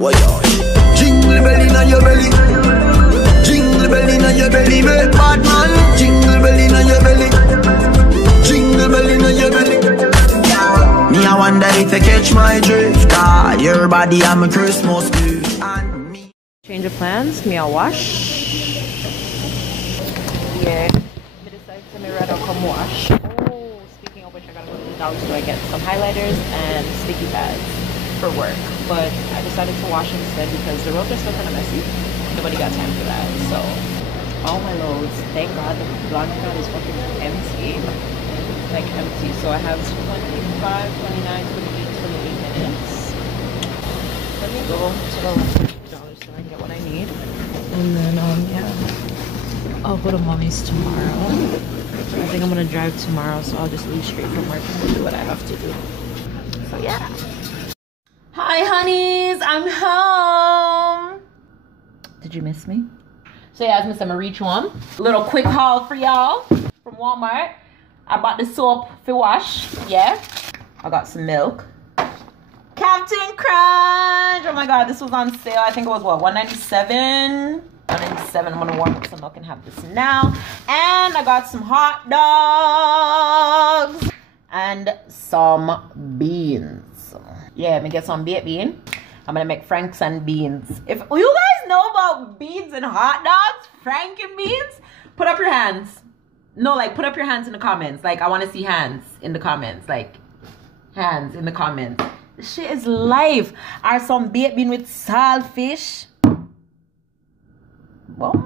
Why jingle bell inna your belly, jingle bell inna your belly, make bad man. Jingle bell inna your belly, jingle bell inna your belly. Me I wonder if you catch my drift. Your body I'm a Christmas gift. And me. Change of plans. Me I'll wash. Yeah. Me decide to me rather come wash. Oh, speaking of which, I gotta go to the dollar store. I get some highlighters and sticky pads for work, but I decided to wash instead because the roads are still kind of messy. Nobody got time for that, so all my loads, thank God the laundromat is fucking empty, like empty. So I have 25, 29, 28 minutes. Let me go to the dollar store and get what I need, and then yeah, I'll go to mommy's tomorrow. I think I'm gonna drive tomorrow, so I'll just leave straight from work and do what I have to do. So yeah. Hi honeys, I'm home. Did you miss me? So yeah, it's Mr. Reach one. Little quick haul for y'all from Walmart. I bought the soap for wash. Yeah. I got some milk. Captain Crunch. Oh my god, this was on sale. I think it was what, $1.97? $1.97. I'm gonna warm up some milk and have this now. And I got some hot dogs and some beans. Yeah, let me get some baked bean. I'm gonna make franks and beans. If you guys know about beans and hot dogs, frank and beans, put up your hands. No, like put up your hands in the comments. Like I want to see hands in the comments. Like hands in the comments. This shit is life. Or some baked bean with saltfish. What?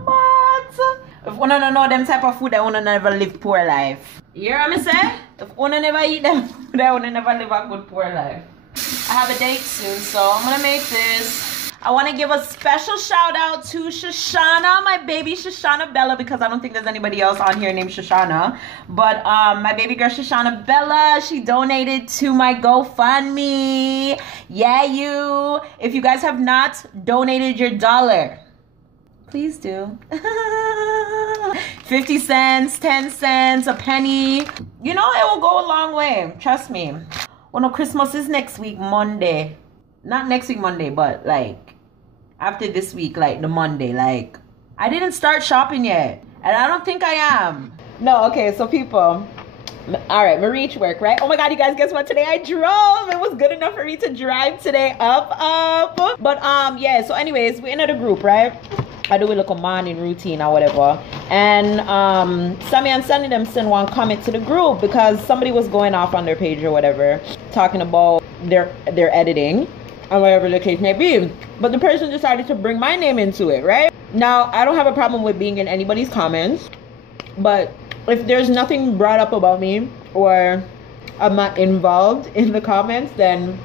If you don't know them type of food, I wanna never live poor life. You hear what I say? If you never eat them food, I wanna never live a good poor life. I have a date soon, so I'm gonna make this. I want to give a special shout out to Shoshana, my baby Shoshana Bella, because I don't think there's anybody else on here named Shoshana. But my baby girl Shoshana Bella, she donated to my GoFundMe. Yeah, you. If you guys have not donated your dollar, please do. 50 cents, 10 cents, a penny. You know, it will go a long way. Trust me. Well, no, Christmas is next week, Monday. Not next week, Monday, but like after this week, like the Monday. Like, I didn't start shopping yet. And I don't think I am. No, okay, so people. All right, my reach work, right? Oh my God, you guys, guess what? Today I drove. It was good enough for me to drive today up. But yeah, so anyways, we're in a group, right? I do a little morning routine or whatever. And Sammy and Sunny them sent one comment to the group because somebody was going off on their page or whatever, talking about their editing or whatever the case may be. But the person decided to bring my name into it, right? Now, I don't have a problem with being in anybody's comments, but if there's nothing brought up about me or I'm not involved in the comments, then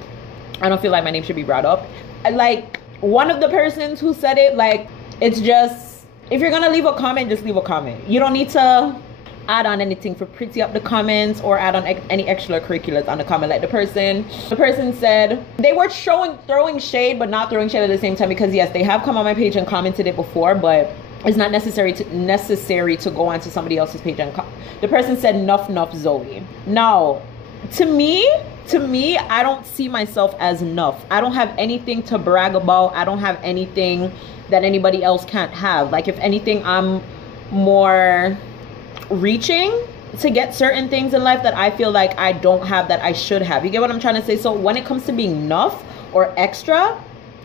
I don't feel like my name should be brought up. Like, one of the persons who said it, like, it's just, if you're gonna leave a comment, just leave a comment. You don't need to add on anything for pretty up the comments or add on any extracurriculars on the comment. Like the person said they were throwing shade, but not throwing shade at the same time, because yes, they have come on my page and commented it before, but it's not necessary to go onto somebody else's page and the person said Nuff Zoe. Now, to me, I don't see myself as Nuff. I don't have anything to brag about. I don't have anything that anybody else can't have. Like, if anything, I'm more reaching to get certain things in life that I feel like I don't have that I should have. You get what I'm trying to say? So when it comes to being Nuff or extra,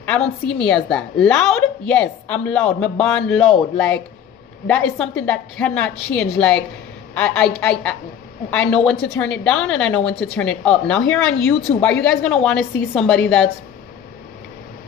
I don't see me as that. Loud? Yes, I'm loud. Me born loud. Like, that is something that cannot change. Like, I know when to turn it down and I know when to turn it up. Now here on YouTube, are you guys gonna want to see somebody that's,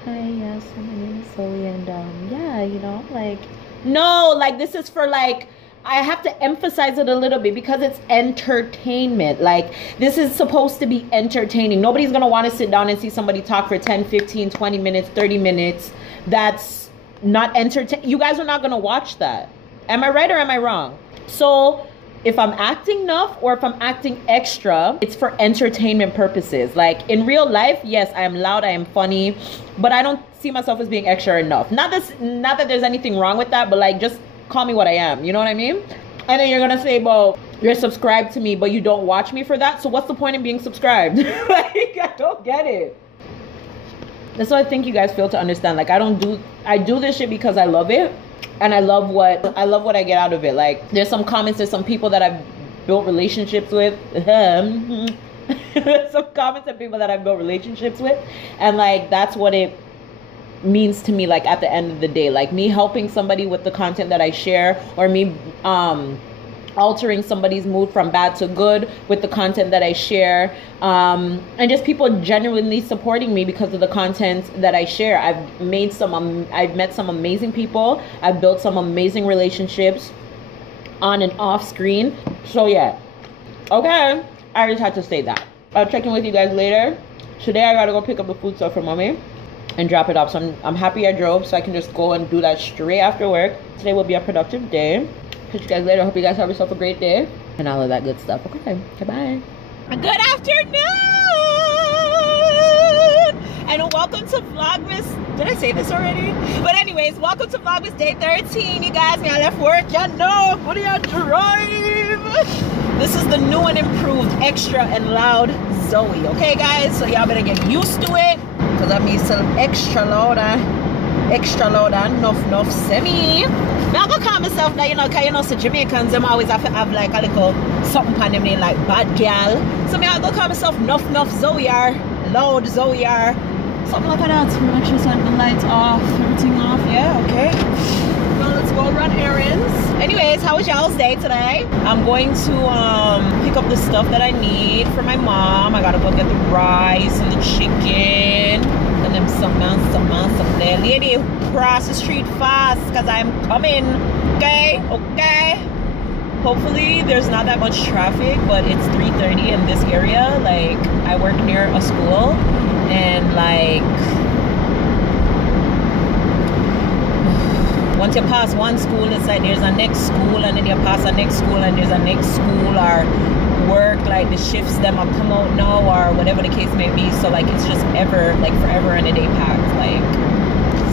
hi, yes, my name is Zoe, and yeah, you know, like, no, like, this is for, like, I have to emphasize it a little bit because it's entertainment. Like, this is supposed to be entertaining. Nobody's gonna want to sit down and see somebody talk for 10, 15, 20 minutes, 30 minutes. That's not entertaining. You guys are not gonna watch that. Am I right or am I wrong? So if I'm acting Nuff or if I'm acting extra, it's for entertainment purposes. Like, in real life, yes, I am loud, I am funny, but I don't see myself as being extra enough. Not that there's anything wrong with that, but like, just call me what I am. You know what I mean? And then you're gonna say, well, you're subscribed to me, but you don't watch me for that. So what's the point in being subscribed? Like, I don't get it. That's what I think you guys fail to understand. Like, I do this shit because I love it, and I love what I get out of it. Like, there's some comments, there's some people that I've built relationships with. There's some comments and people that I've built relationships with, and like that's what it means to me. Like, at the end of the day, like me helping somebody with the content that I share, or me altering somebody's mood from bad to good with the content that I share, and just people genuinely supporting me because of the content that I share. I've met some amazing people. I've built some amazing relationships on and off screen. So yeah, okay, I just had to say that. I'll check in with you guys later. Today I gotta go pick up the food stuff for mommy and drop it off. So I'm happy I drove, so I can just go and do that straight after work. Today will be a productive day. Catch you guys later. Hope you guys have yourself a great day and all of that good stuff. Okay, bye. Good afternoon and welcome to Vlogmas. Did I say this already? But anyways, welcome to Vlogmas day 13. You guys, me I left work. Y'all know what do y'all drive? This is the new and improved extra and loud Zoe. Okay guys, so y'all better get used to it, because I mean some extra loud and Nuff semi. Now I'm gonna call myself that, you know, cause you know, so Jamaicans them always have to have like a little something on them name, like bad gal. So me I go call myself Nuff Zoe-ESHAAA, loud Zoe-ESHAAA, something like that. So make sure the lights off, everything off. Yeah, okay. Now let's go run errands. Anyways, how was y'all's day today? I'm going to pick up the stuff that I need for my mom. I gotta go get the rice and the chicken. And then some there. Lady, cross the street fast, because I'm coming. Okay. Hopefully there's not that much traffic, but it's 3:30 in this area. Like, I work near a school, and like once you pass one school, it's like there's a next school, and then you pass a next school, and there's a next school, or work, like the shifts them will come out now, or whatever the case may be. So like it's just forever in a day packed. Like,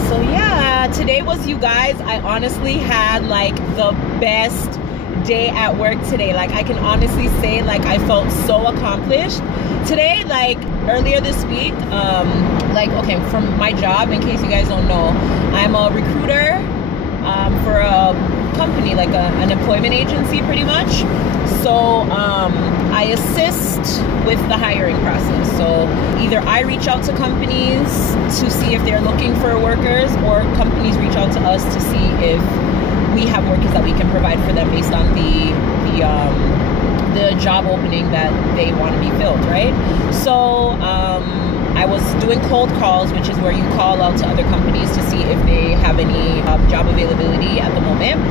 so yeah, today was, you guys, I honestly had like the best day at work today. Like, I can honestly say, like, I felt so accomplished today. Like, earlier this week, like, okay, from my job, in case you guys don't know, I'm a recruiter for a company, like an employment agency pretty much. So I assist with the hiring process. So either I reach out to companies to see if they're looking for workers, or companies reach out to us to see if we have workers that we can provide for them based on the job opening that they want to be filled, right? So I was doing cold calls, which is where you call out to other companies to see if they have any job availability at the moment.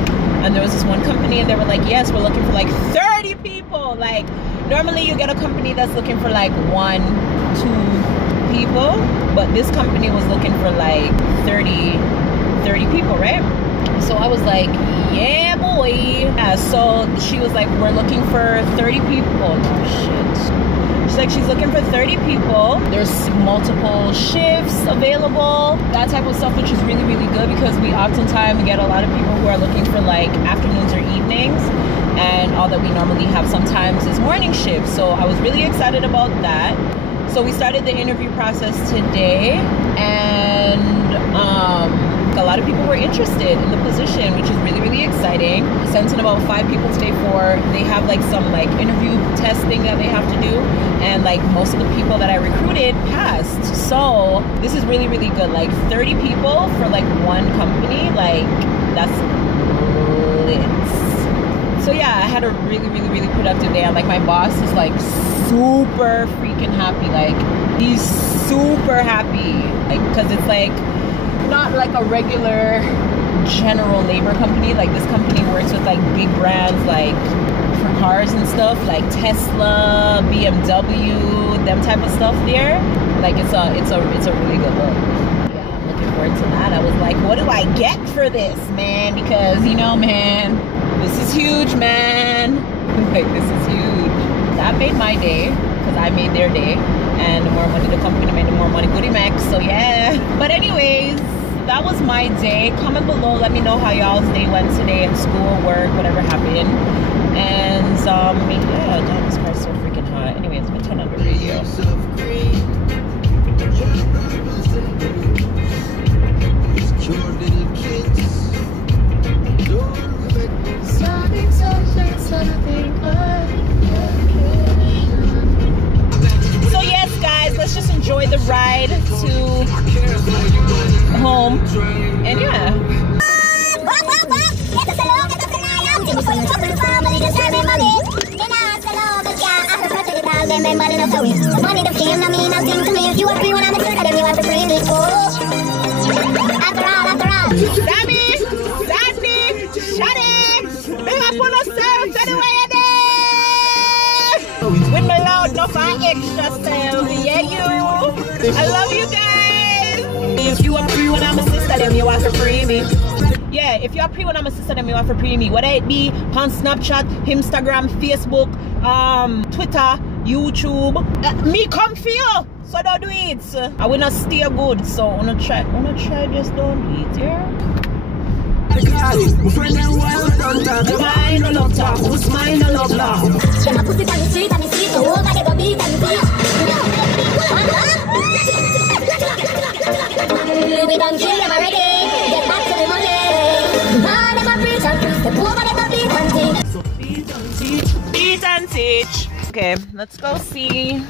And there was this one company, and they were like, yes, we're looking for like 30 people. Like, normally you get a company that's looking for like 1, 2 people, but this company was looking for like 30 people, right? So I was like, yeah, boy. Yeah, so she was like, we're looking for 30 people. Oh, shit. She's like, she's looking for 30 people. There's multiple shifts available, that type of stuff, which is really, really good, because we oftentimes get a lot of people who are looking for like afternoons or evenings, and all that we normally have sometimes is morning shifts. So I was really excited about that. So we started the interview process today, and a lot of people were interested in the position, which is really, really exciting. Sent in about 5 people today they have like some like interview testing that they have to do, and like most of the people that I recruited passed. So this is really, really good. Like 30 people for like one company, like that's lit. So yeah, I had a really, really, really productive day. And like my boss is like super freaking happy. Like, he's super happy, like, because it's like not like a regular general labor company. Like, this company works with like big brands, like for cars and stuff, like Tesla, BMW, them type of stuff there. Like, it's a really good look. Yeah, I'm looking forward to that. I was like, what do I get for this, man? Because, you know, man, this is huge, man. Like, this is huge. That made my day, because I made their day. And the more money the company made, the more money Goodie Mac. So yeah. But anyways, that was my day. Comment below, let me know how y'all's day went today at school, work, whatever happened. And yeah, damn, this car's so freaking hot. Anyways, let me turn on the radio. them bad enough to win. Money the fame, I mean nothing to me. If you are free when I'm a sister, then you have to free me. Oh, after all. Sammy, Shadi, big up on yourself anyway you there. With my loud Nuff and extra self, yeah you. I love you guys. If you are free when I'm a sister, then you have to free me. Yeah, if you're pre when I'm a sister, then you have to pre me. Whether it be on Snapchat, Instagram, Facebook, Twitter, YouTube, me come feel. So don't do it. I will not stay good. So I'm gonna try just don't do it, yeah. Mine no love talk, who's mine no love laugh. I put it on the street and the street, the whole body go beat and beat. We done kill them already. Get back to the money. Man, them a preach and preach. The poor body go beat and teach. Beat and teach. Okay, let's go see.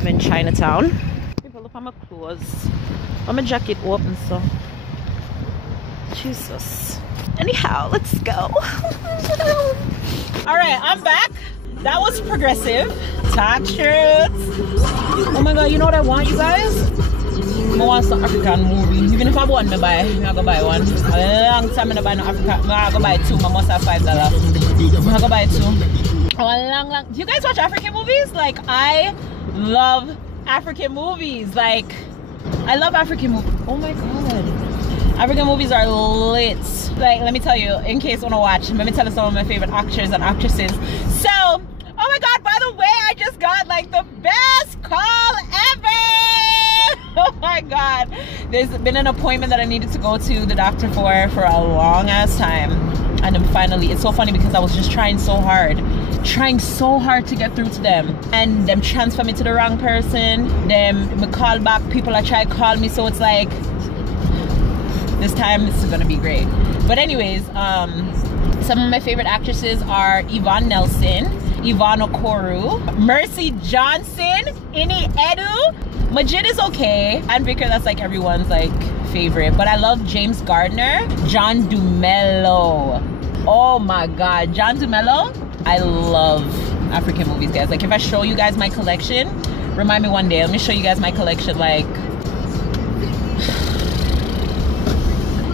I'm in Chinatown. People look at my clothes. My jacket open, so Jesus. Anyhow, let's go. Alright, I'm back. That was progressive. Talk shirts. Oh my god, you know what I want, you guys? I want some African movie. Even if I want to buy, I'm gonna buy one. A long time I don't buy no African. I'm gonna buy two. I must have $5. I'm gonna buy two. Oh, do you guys watch African movies? Like, I love African movies. Like, I love African movies. Oh my god. African movies are lit. Like, let me tell you, in case you want to watch, let me tell you some of my favorite actors and actresses. So, oh my god, by the way, I just got like the best call ever. Oh my god. There's been an appointment that I needed to go to the doctor for a long ass time. And then finally, it's so funny because I was just trying so hard to get through to them, and them transfer me to the wrong person. Them me call back, people that try to call me, so it's like this time this is gonna be great. But anyways, some of my favorite actresses are Yvonne Nelson, Yvonne Okoro, Mercy Johnson, Ini Edu. Majid is okay, and Vicar, that's like everyone's like favorite. But I love James Gardner, John Dumello. Oh my god, John Dumello. I love African movies, guys. Like, if I show you guys my collection, remind me one day. Let me show you guys my collection. Like,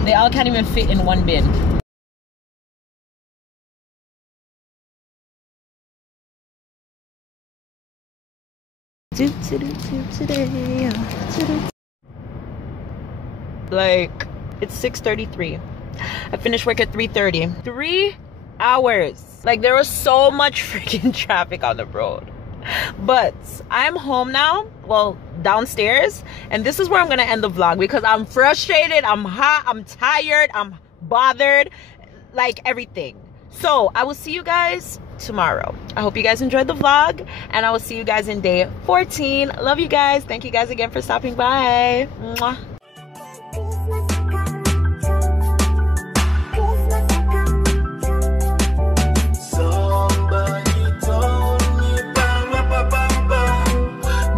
they all can't even fit in one bin. Like, it's 6:33. I finished work at 3:30. 3 hours. Like, there was so much freaking traffic on the road. But I'm home now, well, downstairs, and this is where I'm gonna end the vlog because I'm frustrated, I'm hot, I'm tired, I'm bothered, like everything. So I will see you guys tomorrow. I hope you guys enjoyed the vlog, and I will see you guys in day 14. Love you guys. Thank you guys again for stopping by. Mwah.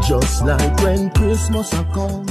Just like when Christmas a come.